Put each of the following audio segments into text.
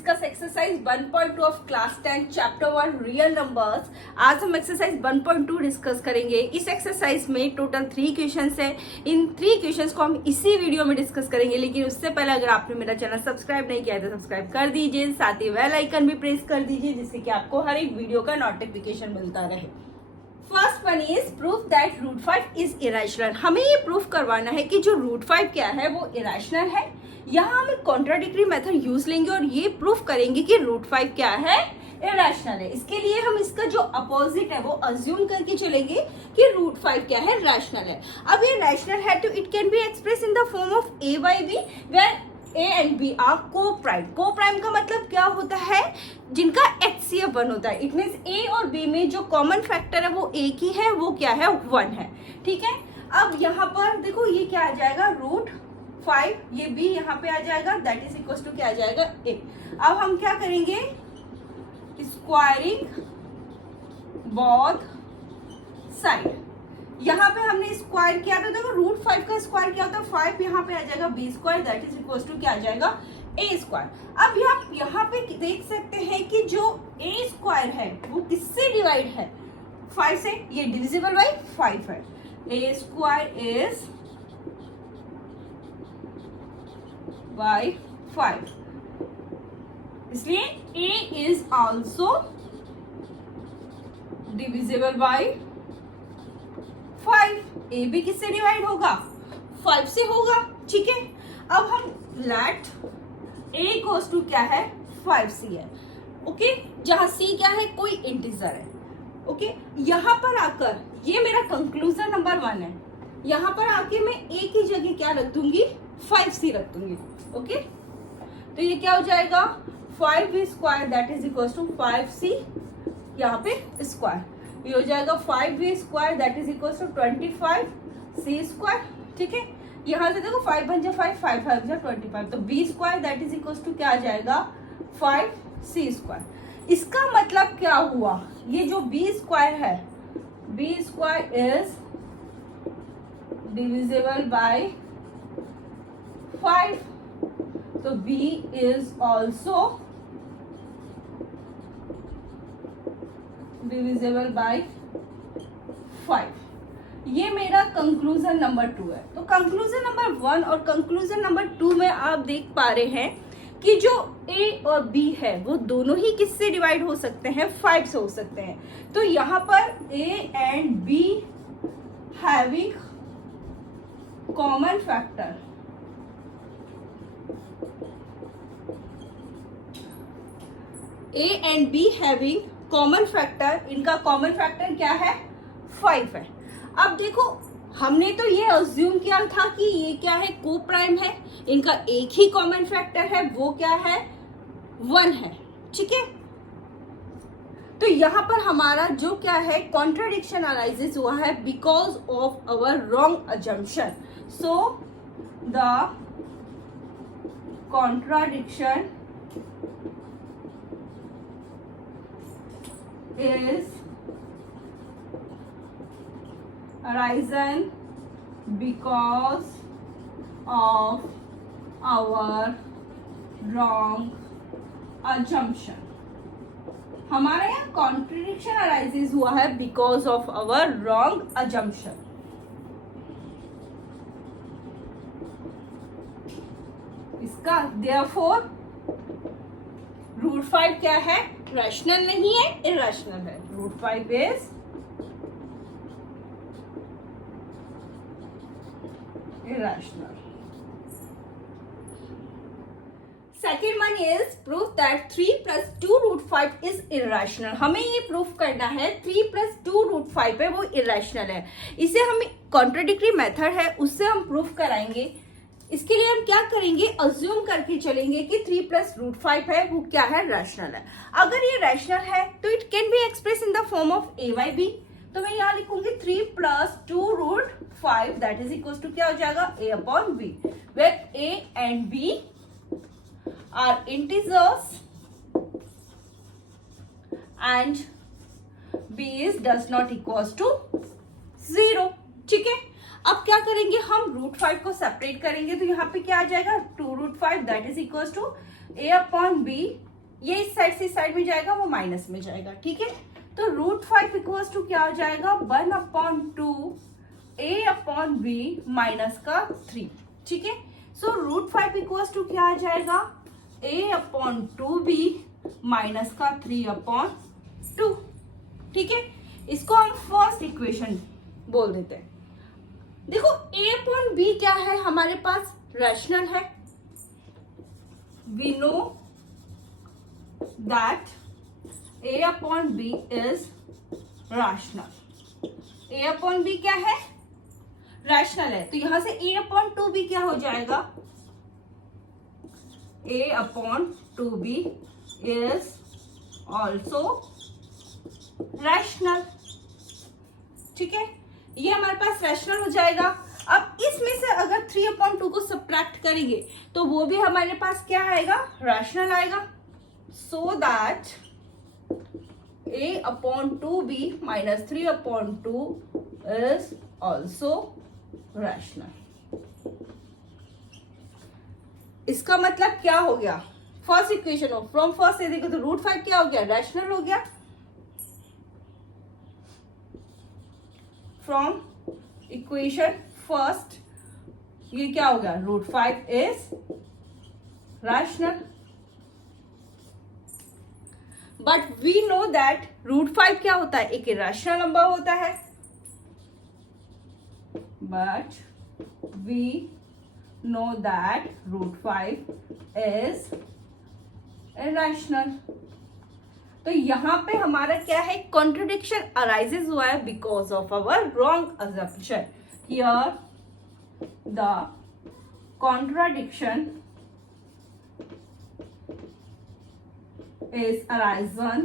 Discuss exercise 1.2 of class 10 chapter 1 real numbers. आज हम exercise 1.2 discuss करेंगे। इस एक्सरसाइज में टोटल 3 क्वेश्चंस है। इन 3 क्वेश्चंस को हम इसी वीडियो में डिस्कस करेंगे, लेकिन उससे पहले अगर आपने मेरा चैनल सब्सक्राइब नहीं किया है तो सब्सक्राइब कर दीजिए, साथ ही बेल आइकन भी प्रेस कर दीजिए, जिससे कि आपको हर एक वीडियो का नोटिफिकेशन मिलता रहे। First one is proof that root 5 is irrational. हमें ये प्रूफ करवाना है कि जो रूट 5 क्या है वो इरेशनल है। यहाँ हम एक कॉन्ट्राडिक्टरी मेथड यूज लेंगे और ये प्रूफ करेंगे कि रूट 5 क्या है, इरेशनल है। इसके लिए हम इसका जो अपोजिट है वो अज्यूम करके चलेंगे कि रूट 5 क्या है, रैशनल है। अब ये रैशनल है तो it can be express in the form of a by b where A and B are co-prime. Co-prime का मतलब क्या होता है, जिनका HCF 1 होता है। इट मीन्स A और B में जो कॉमन फैक्टर है वो एक ही है, वो क्या है, 1 है। ठीक है, अब यहाँ पर देखो ये क्या आ जाएगा, रूट 5, ये B यहाँ पे आ जाएगा, दैट इज इक्वल टू क्या आ जाएगा, A। अब हम क्या करेंगे, स्क्वायरिंग बोथ साइड। यहाँ पे हमने स्क्वायर किया था, देखो रूट 5 का स्क्वायर क्या होता है, 5 यहाँ पे आ जाएगा b square, that is equal to क्या आ जाएगा, a स्क्वायर। अब आप यहाँ पे देख सकते हैं कि जो a स्क्वायर है वो किससे डिवाइड है, 5 से। ये डिविजिबल बाय 5 है। a स्क्वायर इज बाय 5, इसलिए a is also divisible by 5। ए भी किससे डिवाइड होगा, 5 से होगा। ठीक है, अब हम लेट a इक्वल्स टू क्या है, 5c है। ओके, जहां c क्या है, कोई इंटीजर है। ओके, यहां पर आकर ये मेरा कंक्लूजन नंबर 1 है। यहां पर आके मैं a की जगह क्या रख दूंगी, 5c रख दूंगी। ओके, तो ये क्या हो जाएगा, 5b square that is equal to 5c, यहाँ पे स्क्वायर, ये हो जाएगा 5b square that is equal to 25c square. ठीक है, यहाँ से देखो 5 बन जाए 5, 5 5 जा 25, तो b square that is equal to क्या आ जाएगा, 5c स्क्वायर। इसका मतलब क्या हुआ, ये जो b स्क्वायर है, b square is divisible by 5, तो b is also divisible by 5। ये मेरा कंक्लूजन नंबर 2 है। तो कंक्लूजन नंबर 1 और कंक्लूजन नंबर 2 में आप देख पा रहे हैं कि जो a और b है वो दोनों ही किससे डिवाइड हो सकते हैं, 5 से हो सकते हैं। तो यहाँ पर a and b having common factor, a and b having common factor, इनका कॉमन फैक्टर क्या है, 5 है। अब देखो हमने तो ये अज्यूम किया था कि ये क्या है, को प्राइम है, इनका एक ही कॉमन फैक्टर है, वो क्या है, 1 है। ठीक है, तो यहां पर हमारा जो क्या है, कॉन्ट्राडिक्शन अराइजेस हुआ है because of our wrong assumption. So the contradiction is arisen because of our wrong assumption। हमारे यहाँ कॉन्ट्रडिक्शन अराइजेस हुआ है because of our wrong assumption. इसका therefore रूट 5 क्या है, रैशनल नहीं है, इरेशनल है। Root 5 is irrational. Second one is proof that 3 + 2 root 5 is irrational. हमें ये प्रूफ करना है 3 + 2 रूट 5 है वो इरेशनल है। इसे हम कॉन्ट्राडिक्टरी मेथड है उससे हम प्रूफ कराएंगे। इसके लिए हम क्या करेंगे, अज्यूम करके चलेंगे कि 3 + रूट 5 है वो क्या है, रैशनल है। अगर ये रैशनल है तो it can be express in the form of a by b। तो मैं यहाँ लिखूंगी 3 + 2 root 5 that is equal to क्या हो जाएगा, a upon b, where a and b are integers and b is does not equal to 0। ठीक है, अब क्या करेंगे, हम रूट 5 को सेपरेट करेंगे, तो यहाँ पे क्या आ जाएगा, 2 root 5 that is equal to a upon b ये इस साइड से इस साइड में जाएगा, वो माइनस में जाएगा, ठीक है। तो √5 इक्वल्स टू क्या हो जाएगा, 1/2 a अपॉन b माइनस का 3, ठीक है। सो √5 इक्वल्स टू क्या आ जाएगा, a/2b माइनस का 3/2, ठीक है। इसको हम फर्स्ट इक्वेशन बोल देते हैं। देखो a/b क्या है, हमारे पास रैशनल है। We know that a/b is rational. a/b क्या है, रैशनल है। तो यहां से a/2b क्या हो जाएगा, a/2b इज ऑल्सो रैशनल, ठीक है। ये हमारे पास रैशनल हो जाएगा। अब इसमें से अगर 3/2 को सब्ट्रैक्ट करेंगे तो वो भी हमारे पास क्या आएगा, रैशनल आएगा। So that a/2b minus 3/2 is also rational. इसका मतलब क्या हो गया, फर्स्ट इक्वेशन हो फ्रॉम फर्स्ट से देखो तो √5 क्या हो गया, रैशनल हो गया। फ्रॉम इक्वेशन फर्स्ट ये क्या हो गया, √5 is rational. But we know that √5 क्या होता है, एक इरेशनल नंबर होता है। But we know that √5 is irrational. तो यहां पे हमारा क्या है, कॉन्ट्रडिक्शन अराइजेस हुआ है because of our wrong assumption. Here the contradiction is arisen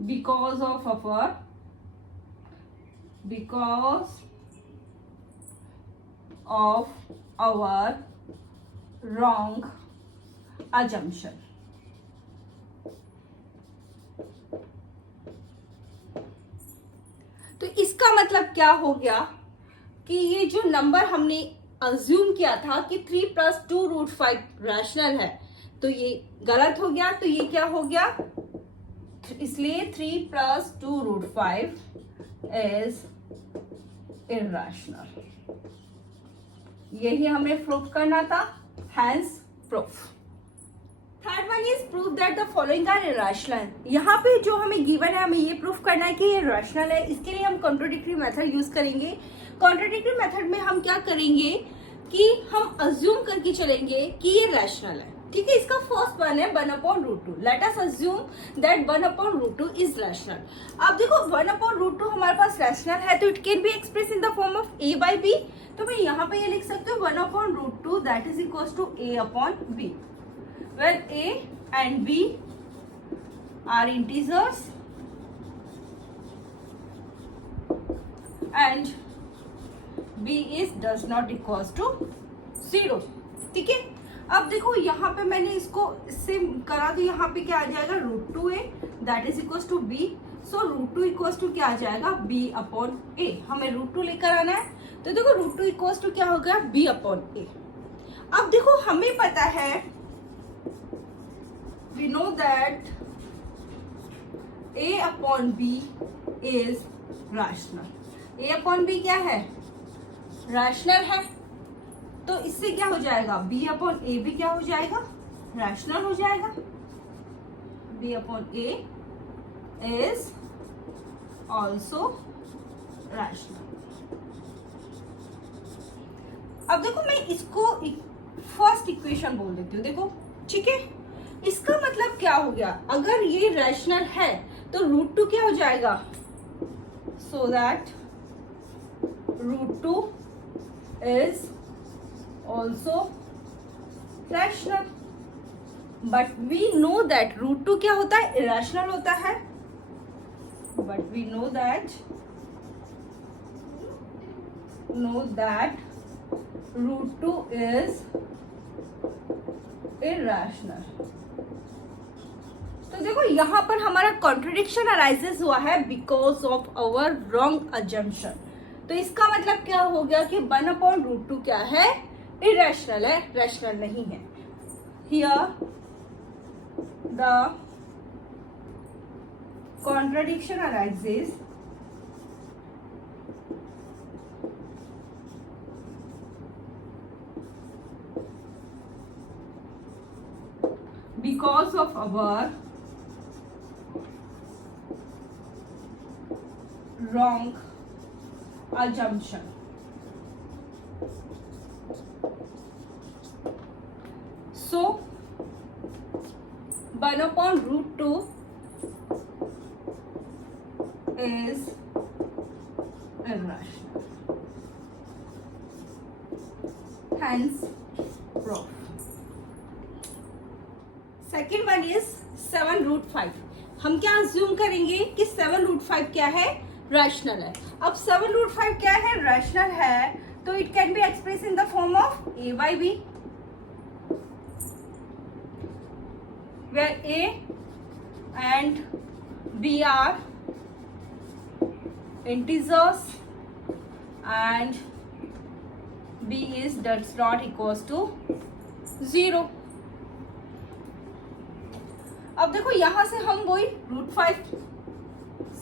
because of our wrong assumption। तो इसका मतलब क्या हो गया कि ये जो नंबर हमने अज्यूम किया था कि 3 + 2 √5 रैशनल है, तो ये गलत हो गया। तो ये क्या हो गया, इसलिए 3 + 2 √5 इज इरैशनल। यही हमें प्रूफ करना था, hence proof. Third one is proof that the following are irrational. यहाँ पे जो हमें गिवन है, हमें ये प्रूफ करना है कि ये रैशनल है। इसके लिए हम कॉन्ट्राडिक्टरी मेथड यूज करेंगे। कॉन्ट्राडिक्टरी मेथड में हम क्या करेंगे कि हम अज्यूम करके चलेंगे कि ये रैशनल है, ठीक है। इसका फर्स्ट वन है 1/√2। Let us assume that 1/√2 is rational. अब देखो 1/√2 हमारे पास रैशनल है, तो it can be express in the form of a/b। तो मैं यहाँ पे ये लिख सकती हूँ 1/√2 that is equals to a/b, where a and b are integers and b is does not equals to 0, ठीक है। अब देखो यहाँ पे मैंने इसको इससे करा, तो यहाँ पे क्या आ जाएगा, √2a that is equals to b। So √2 equals to क्या आ जाएगा, b/a। हमें √2 लेकर आना है, तो देखो √2 इक्वल्स टू क्या हो गया, b/a। अब देखो हमें पता है, we know that a/b is rational। a/b क्या है, रैशनल है। तो इससे क्या हो जाएगा, b/a भी क्या हो जाएगा, रैशनल हो जाएगा। b/a is also rational। अब देखो मैं इसको फर्स्ट इक्वेशन बोल देती हूँ, देखो, ठीक है। इसका मतलब क्या हो गया, अगर ये रैशनल है तो √2 क्या हो जाएगा, so that √2 is also rational. But we know that √2 क्या होता है, इरेशनल होता है। But we know that √2 is irrational. तो देखो यहाँ पर हमारा कॉन्ट्रडिक्शन अराइजेस हुआ है because of our wrong assumption. तो इसका मतलब क्या हो गया कि 1/√2 क्या है, इरेशनल है, रैशनल नहीं है। here the contradiction arises because of our wrong assumption. So 1 upon root 2 is irrational. Hence proof. Second one is 7 root 5. हम क्या assume करेंगे कि 7 root 5 क्या है, रैशनल है. अब 7 root 5 क्या है, रैशनल है, तो it can be express in the form of a by b, where a and b are integers and b is does not equals to 0. अब देखो यहां से हम वही √5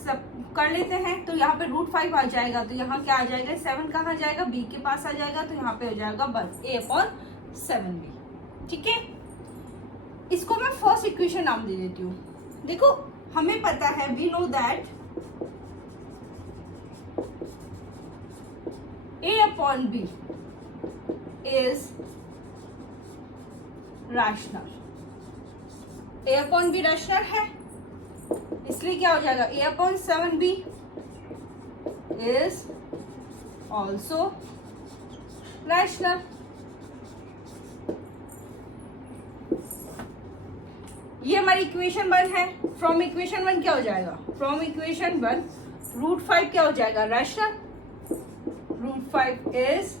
सब कर लेते हैं, तो यहाँ पे √5 आ जाएगा, तो यहाँ क्या आ जाएगा, 7 कहाँ जाएगा, b के पास आ जाएगा, तो यहाँ पे हो जाएगा बस a/7b. ठीक है, इसको मैं फर्स्ट इक्वेशन नाम दे देती हूँ. देखो हमें पता है, we know that a/b is rational. a/b rational है, इसलिए क्या हो जाएगा, a/7b इज ऑल्सो रैशनल. ये हमारी इक्वेशन 1 है. फ्रॉम इक्वेशन 1 क्या हो जाएगा, फ्रॉम इक्वेशन 1 √5 क्या हो जाएगा, rational. √5 is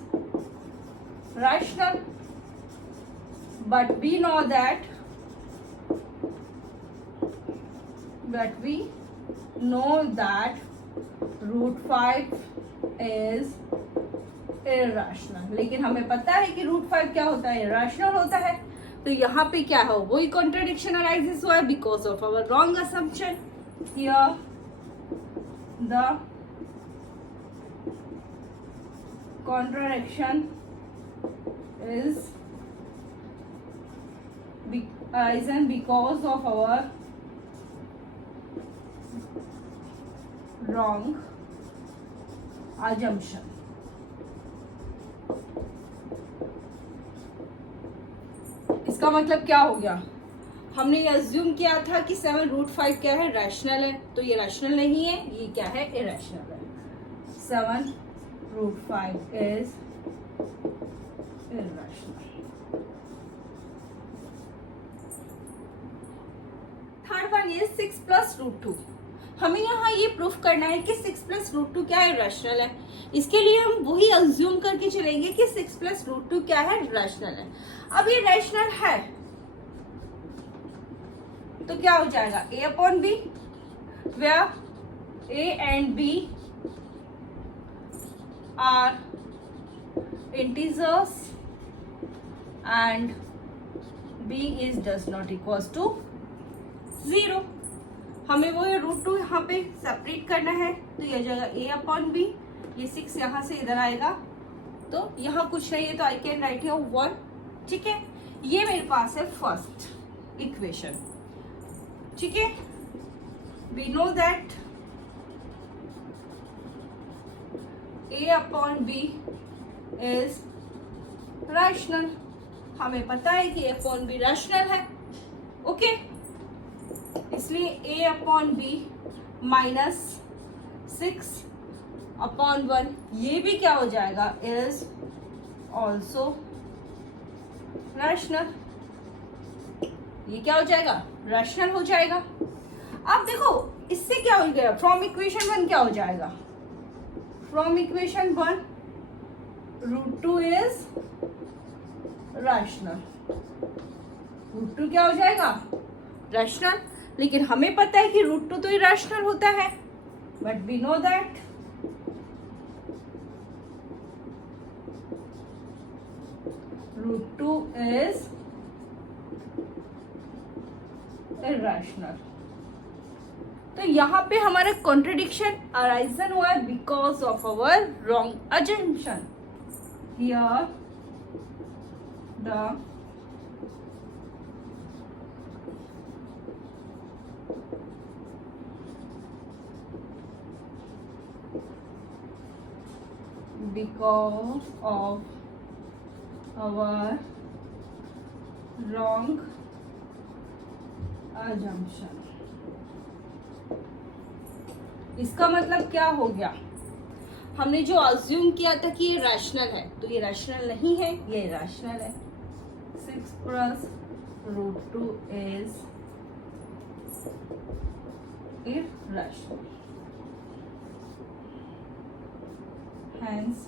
rational, but we know that √5 is irrational. लेकिन हमें पता है कि √5 क्या होता है, इरैशनल होता है. तो यहाँ पे क्या है, वही कॉन्ट्रडिक्शन अराइजेस हुआ है because of our wrong assumption. Here the contradiction is arisen because of our wrong assumption. इसका मतलब क्या हो गया, हमने ये अज्यूम किया था कि 7 √5 क्या है, रैशनल है, तो ये रैशनल नहीं है, ये क्या है, इरैशनल है. 7 √5 is irrational. Third one is 6 plus √2. हमें यहाँ ये प्रूफ करना है कि 6 plus √2 क्या है, रैशनल है. इसके लिए हम वही अज्यूम करके चलेंगे कि 6 plus √2 क्या है, रैशनल है. अब ये रैशनल है तो क्या हो जाएगा, a/b, where a and b are integers and b is does not equals to 0. हमें वो √2 यहाँ पे सेपरेट करना है, तो यह जाएगा a/b, ये 6 यहाँ से इधर आएगा, तो यहाँ कुछ नहीं है, तो आई कैन राइट हियर 1. ठीक है, ये मेरे पास है फर्स्ट इक्वेशन. ठीक है, we know that a/b is rational. हमें पता है कि a/b रैशनल है. ओके, इसलिए a/b माइनस 6/1 ये भी क्या हो जाएगा, इज ऑल्सो रैशनल. ये क्या हो जाएगा, रैशनल हो जाएगा. अब देखो इससे क्या हो गया, फ्रॉम इक्वेशन 1 क्या हो जाएगा, फ्रॉम इक्वेशन 1 √2 इज रैशनल. √2 क्या हो जाएगा, रैशनल. लेकिन हमें पता है कि √2 तो इरैशनल होता है, but we know that √2 is irrational. तो यहाँ पे हमारा कॉन्ट्रडिक्शन अराइजन हुआ है because of our wrong assumption. Here the because of our wrong assumption। इसका मतलब क्या हो गया, हमने जो अज्यूम किया था कि ये रैशनल है, तो ये रैशनल नहीं है, ये इरेशनल है। 6 plus √2 is irrational, hence